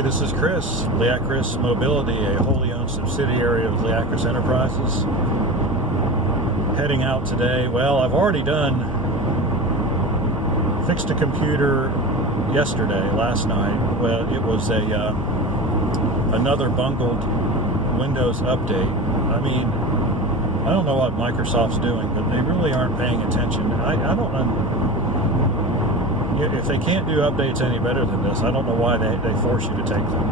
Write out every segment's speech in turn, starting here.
Hey, this is Chris, Liacris Mobility, a wholly owned subsidiary of Liacris Enterprises. Heading out today. Well, I've already fixed a computer last night. Well, it was another bungled Windows update. I mean, I don't know what Microsoft's doing, but they really aren't paying attention. If they can't do updates any better than this, I don't know why they force you to take them.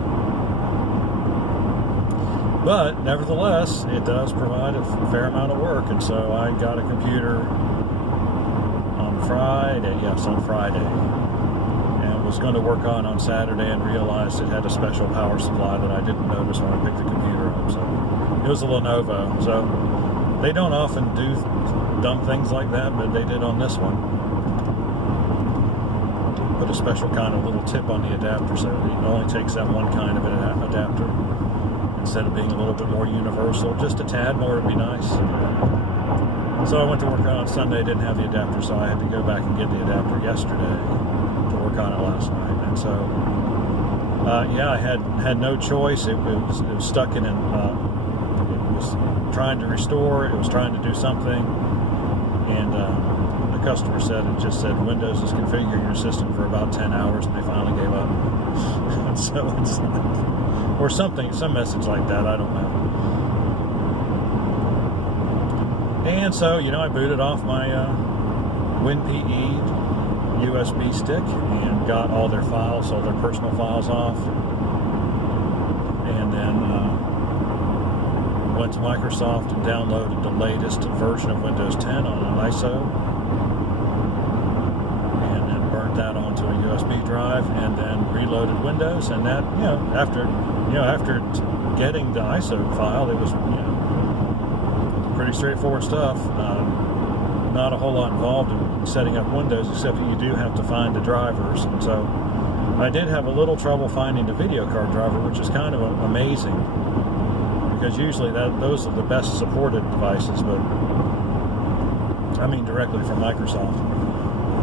But nevertheless, it does provide a fair amount of work, and so I got a computer on Friday, and was going to work on Saturday and realized it had a special power supply that I didn't notice when I picked the computer up. So it was a Lenovo. So they don't often do dumb things like that, but they did on this one. Put a special kind of little tip on the adapter so that it only takes that one kind of an adapter instead of being a little bit more universal. Just a tad more would be nice. So I went to work on Sunday, didn't have the adapter, so I had to go back and get the adapter yesterday to work on it last night. And so, I had no choice. It was stuck in it was trying to restore. It was trying to do something, and the customer said Windows is configuring your system for about 10 hours, and they finally gave up. So it's or something, some message like that. I don't know. And so, I booted off my WinPE USB stick and got all their files, all their personal files off, and then went to Microsoft and downloaded the latest version of Windows 10 on an ISO, and then burnt that onto a USB drive, and then reloaded Windows. And that, after getting the ISO file, it was pretty straightforward stuff. Not a whole lot involved in setting up Windows, except that you do have to find the drivers. And so I did have a little trouble finding the video card driver, which is kind of amazing, because usually those are the best supported devices, but I mean directly from Microsoft.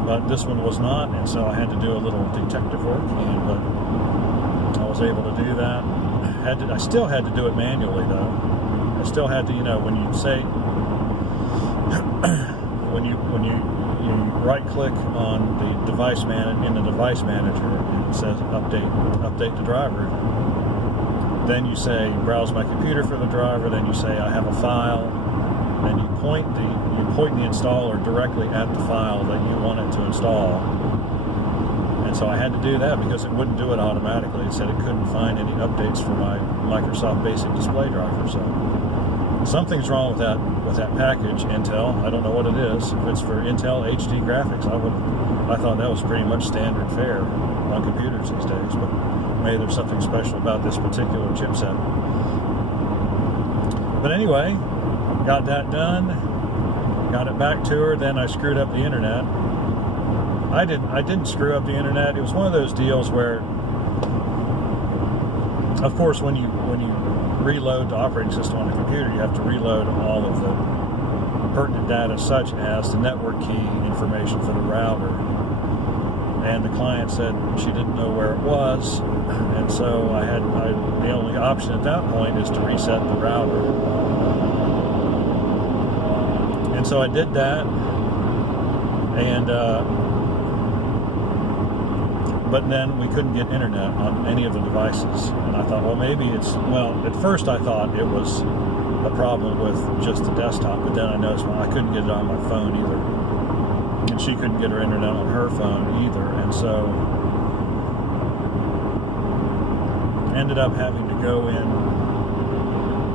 But this one was not, and so I had to do a little detective work, but I was able to do that. I still had to do it manually, though. I still had to, when you say, when you right-click on the device in the device manager, and it says update the driver. Then you say browse my computer for the driver. Then you say I have a file. Then you point the installer directly at the file that you want it to install. And so I had to do that because it wouldn't do it automatically. It said it couldn't find any updates for my Microsoft Basic Display driver. So something's wrong with that package, Intel. I don't know what it is. If it's for Intel HD graphics, I thought that was pretty much standard fare on computers these days. But maybe there's something special about this particular chipset. But anyway, got that done. Got it back to her. Then I screwed up the internet. I didn't screw up the internet. It was one of those deals where, of course, when you reload the operating system on the computer, you have to reload all of the pertinent data, such as the network key information for the router. And the client said she didn't know where it was, and so the only option at that point is to reset the router. And so I did that, and but then we couldn't get internet on any of the devices. And I thought, at first I thought it was a problem with just the desktop, but then I noticed, I couldn't get it on my phone either. And she couldn't get her internet on her phone either. And so ended up having to go in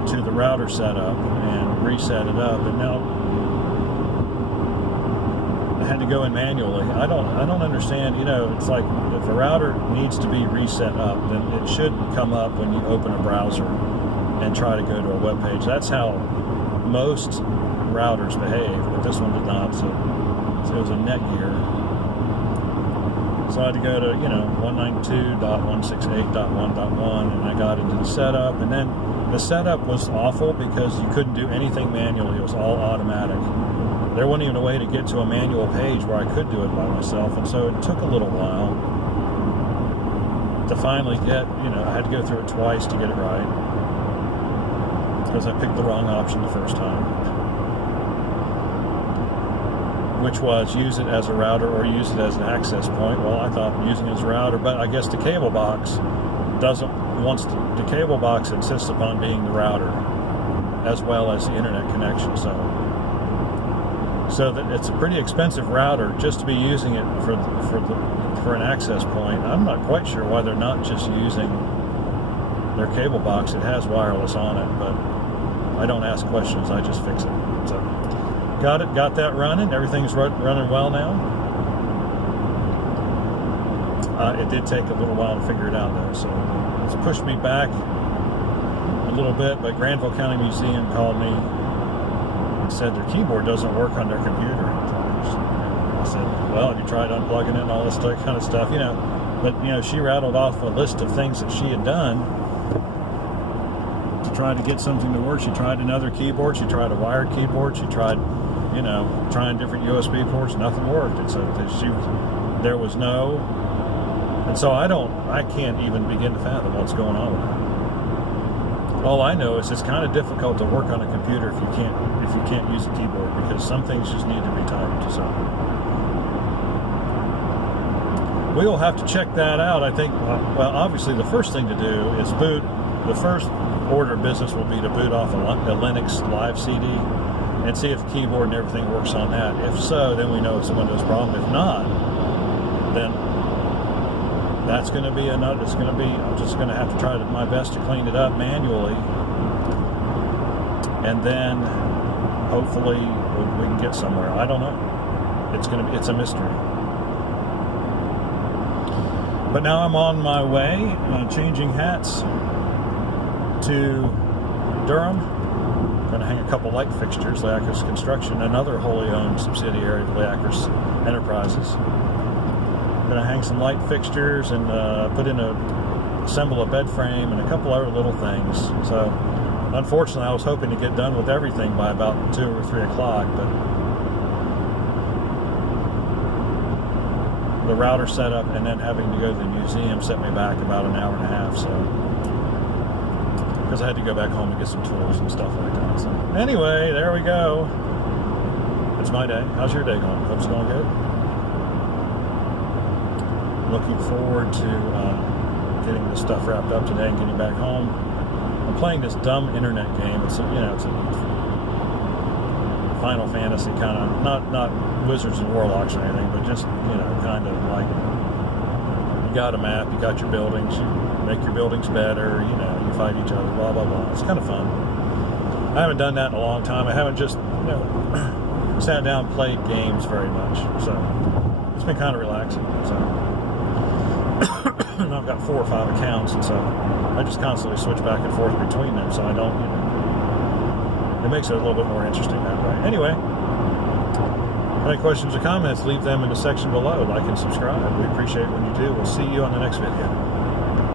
to the router setup and reset it up. And now I had to go in manually. I don't understand, it's like if a router needs to be reset up, then it should come up when you open a browser and try to go to a web page. That's how most routers behave, but this one did not. So it was a Netgear. So I had to go to, 192.168.1.1, and I got into the setup, and then the setup was awful because you couldn't do anything manually. It was all automatic. There wasn't even a way to get to a manual page where I could do it by myself, and so it took a little while to finally get, I had to go through it twice to get it right, because I picked the wrong option the first time, which was use it as a router or use it as an access point. Well, I thought using it as a router, but I guess the cable box the cable box insists upon being the router as well as the internet connection. So that it's a pretty expensive router just to be using it for an access point. I'm not quite sure why they're not just using their cable box. It has wireless on it, but I don't ask questions. I just fix it. So got that running. Everything's running well now. It did take a little while to figure it out though, so it's pushed me back a little bit. But Granville County Museum called me and said their keyboard doesn't work on their computer. I said, well, have you tried unplugging it and all this kind of stuff? But she rattled off a list of things that she had done to try to get something to work. She tried another keyboard. She tried a wired keyboard. She tried, trying different USB ports. Nothing worked. And so there was no. And so I can't even begin to fathom what's going on with that. All I know is it's kind of difficult to work on a computer if you can't use a keyboard, because some things just need to be typed. So we will have to check that out. I think. Well, obviously the first thing to do is boot. The first order of business will be to boot off a Linux Live CD and see if the keyboard and everything works on that. If so, then we know it's a Windows problem. If not, then that's going to be I'm just going to have to try my best to clean it up manually, and then hopefully we can get somewhere. I don't know. It's a mystery. But now I'm on my way, changing hats to Durham. I'm going to hang a couple light fixtures. Leacris Construction, another wholly owned subsidiary of Leacris Enterprises. Going to hang some light fixtures and assemble a bed frame and a couple other little things. So unfortunately I was hoping to get done with everything by about 2 or 3 o'clock, but the router setup and then having to go to the museum set me back about an hour and a half, so because I had to go back home and get some tools and stuff like that. So anyway, there we go. It's my day. How's your day going? Hope it's going good. Looking forward to getting this stuff wrapped up today and getting back home. I'm playing this dumb internet game. It's a Final Fantasy kind of, not Wizards and Warlocks or anything, but just kind of like, you got a map, you got your buildings, you make your buildings better, you fight each other, blah blah blah. It's kind of fun. I haven't done that in a long time. I haven't just sat down and played games very much, so it's been kind of relaxing. So. And I've got 4 or 5 accounts, and so I just constantly switch back and forth between them, so I don't, it makes it a little bit more interesting that way. Anyway, any questions or comments, leave them in the section below. Like and subscribe. We appreciate it when you do. We'll see you on the next video.